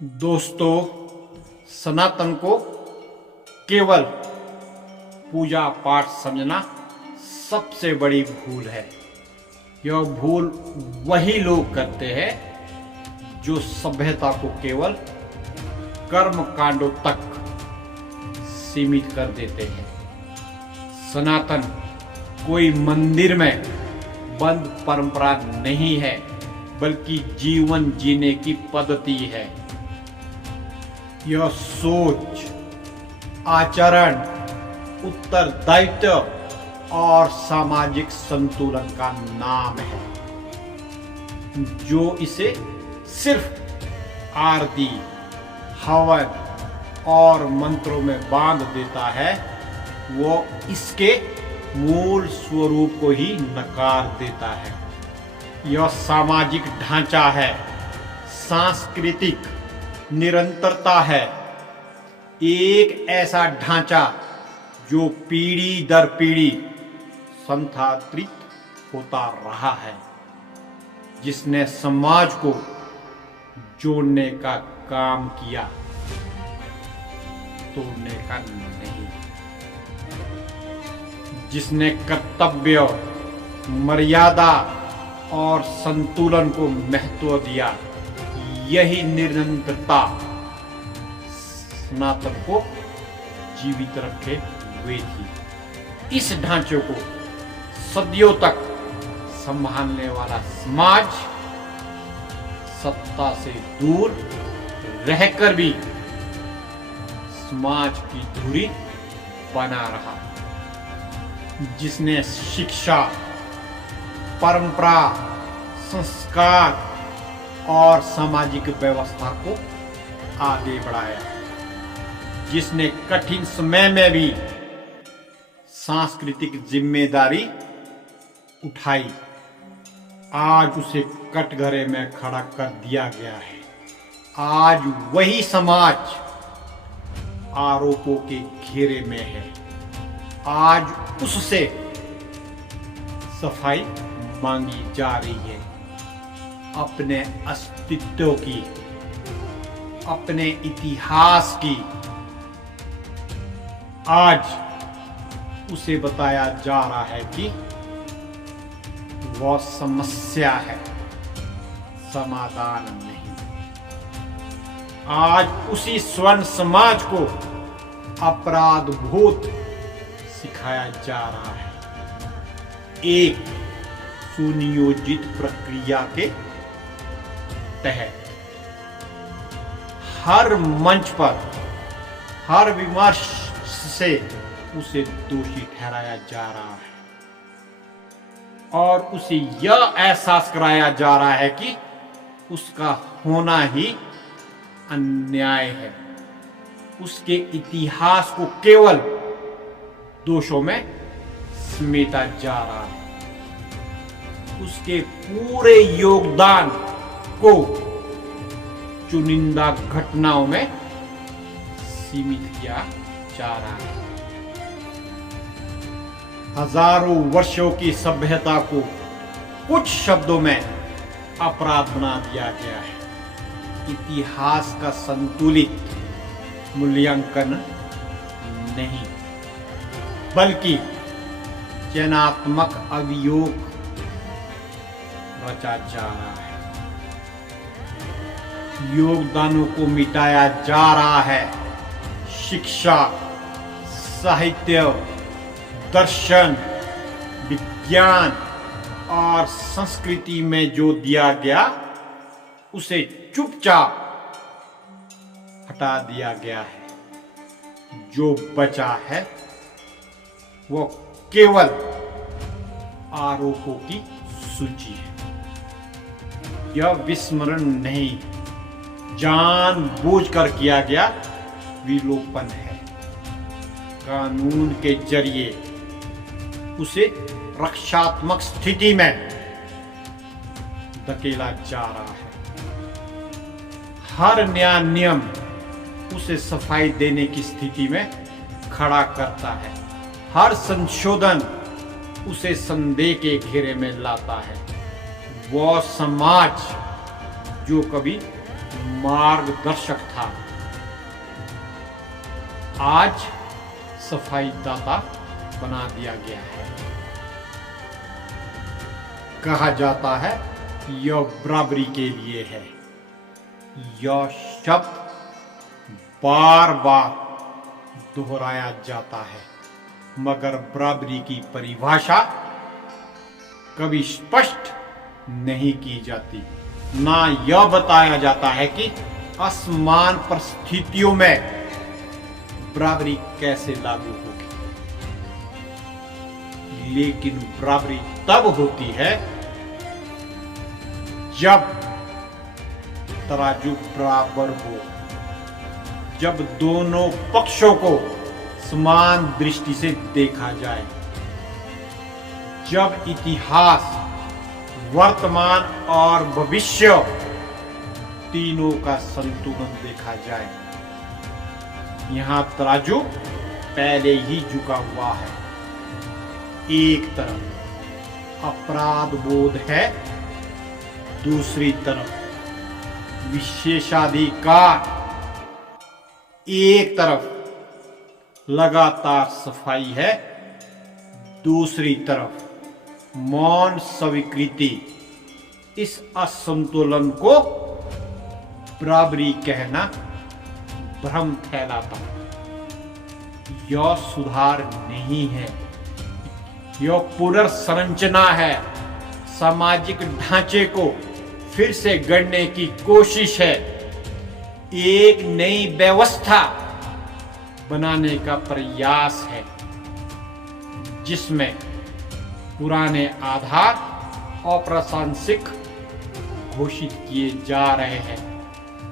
दोस्तों, सनातन को केवल पूजा पाठ समझना सबसे बड़ी भूल है। यह भूल वही लोग करते हैं जो सभ्यता को केवल कर्म कांडों तक सीमित कर देते हैं। सनातन कोई मंदिर में बंद परंपरा नहीं है, बल्कि जीवन जीने की पद्धति है। यह सोच, आचरण, उत्तरदायित्व और सामाजिक संतुलन का नाम है। जो इसे सिर्फ आरती, हवन और मंत्रों में बांध देता है, वो इसके मूल स्वरूप को ही नकार देता है। यह सामाजिक ढांचा है, सांस्कृतिक निरंतरता है, एक ऐसा ढांचा जो पीढ़ी दर पीढ़ी स्थानांतरित होता रहा है, जिसने समाज को जोड़ने का काम किया, तोड़ने का नहीं। जिसने कर्तव्य, मर्यादा और संतुलन को महत्व दिया, यही निरंतरता सनातन को जीवित रखे हुए थी। इस ढांचे को सदियों तक संभालने वाला समाज सत्ता से दूर रहकर भी समाज की दूरी बना रहा। जिसने शिक्षा, परंपरा, संस्कार और सामाजिक व्यवस्था को आगे बढ़ाया। जिसने कठिन समय में भी सांस्कृतिक जिम्मेदारी उठाई, आज उसे कटघरे में खड़ा कर दिया गया है। आज वही समाज आरोपों के घेरे में है। आज उससे सफाई मांगी जा रही है, अपने अस्तित्व की, अपने इतिहास की। आज उसे बताया जा रहा है कि वह समस्या है, समाधान नहीं। आज उसी स्वर्ण समाज को अपराध बोध सिखाया जा रहा है, एक सुनियोजित प्रक्रिया के तहत। हर मंच पर, हर विमर्श से उसे दोषी ठहराया जा रहा है और उसे यह एहसास कराया जा रहा है कि उसका होना ही अन्याय है। उसके इतिहास को केवल दोषों में समेटा जा रहा है। उसके पूरे योगदान को चुनिंदा घटनाओं में सीमित किया जा रहा है। हजारों वर्षों की सभ्यता को कुछ शब्दों में अपराध बना दिया गया है। इतिहास का संतुलित मूल्यांकन नहीं, बल्कि चयनात्मक अभियोग रचा जा रहा है। योगदानों को मिटाया जा रहा है। शिक्षा, साहित्य, दर्शन, विज्ञान और संस्कृति में जो दिया गया, उसे चुपचाप हटा दिया गया है। जो बचा है वो केवल आरोपों की सूची है। यह विस्मरण नहीं, जानबूझकर किया गया विलोपन है। कानून के जरिए उसे रक्षात्मक स्थिति में धकेला जा रहा है। हर नया नियम उसे सफाई देने की स्थिति में खड़ा करता है। हर संशोधन उसे संदेह के घेरे में लाता है। वह समाज जो कभी मार्गदर्शक था, आज सफाई दाता बना दिया गया है। कहा जाता है यह बराबरी के लिए है। यह शब्द बार बार दोहराया जाता है, मगर बराबरी की परिभाषा कभी स्पष्ट नहीं की जाती। ना यह बताया जाता है कि असमान परिस्थितियों में बराबरी कैसे लागू होगी। लेकिन बराबरी तब होती है जब तराजू बराबर हो, जब दोनों पक्षों को समान दृष्टि से देखा जाए, जब इतिहास, वर्तमान और भविष्य तीनों का संतुलन देखा जाए। यहां तराजू पहले ही झुका हुआ है। एक तरफ अपराध बोध है, दूसरी तरफ विशेषाधिकार, एक तरफ लगातार सफाई है, दूसरी तरफ मौन स्वीकृति। इस असंतुलन को बराबरी कहना भ्रम फैलाता। यह सुधार नहीं है, यह पुनर्संरचना है। सामाजिक ढांचे को फिर से गढ़ने की कोशिश है, एक नई व्यवस्था बनाने का प्रयास है, जिसमें पुराने आधार अप्रासंगिक घोषित किए जा रहे हैं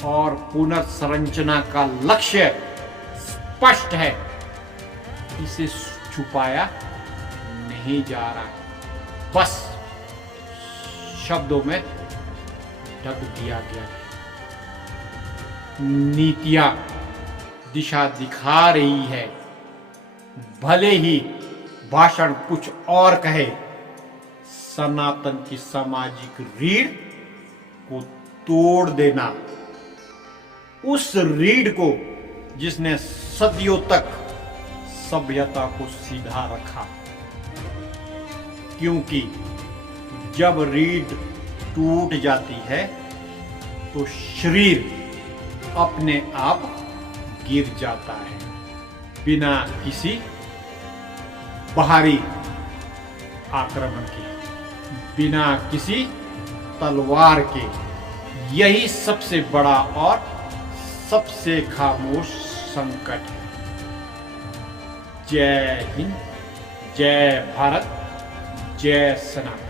और पुनर्संरचना का लक्ष्य स्पष्ट है। इसे छुपाया नहीं जा रहा, बस शब्दों में ढक दिया गया है। नीतियां दिशा दिखा रही है, भले ही भाषण कुछ और कहे। सनातन की सामाजिक रीढ़ को तोड़ देना, उस रीढ़ को जिसने सदियों तक सभ्यता को सीधा रखा। क्योंकि जब रीढ़ टूट जाती है तो शरीर अपने आप गिर जाता है, बिना किसी बाहरी आक्रमण के, बिना किसी तलवार के। यही सबसे बड़ा और सबसे खामोश संकट है। जय हिंद, जय भारत, जय सनातन।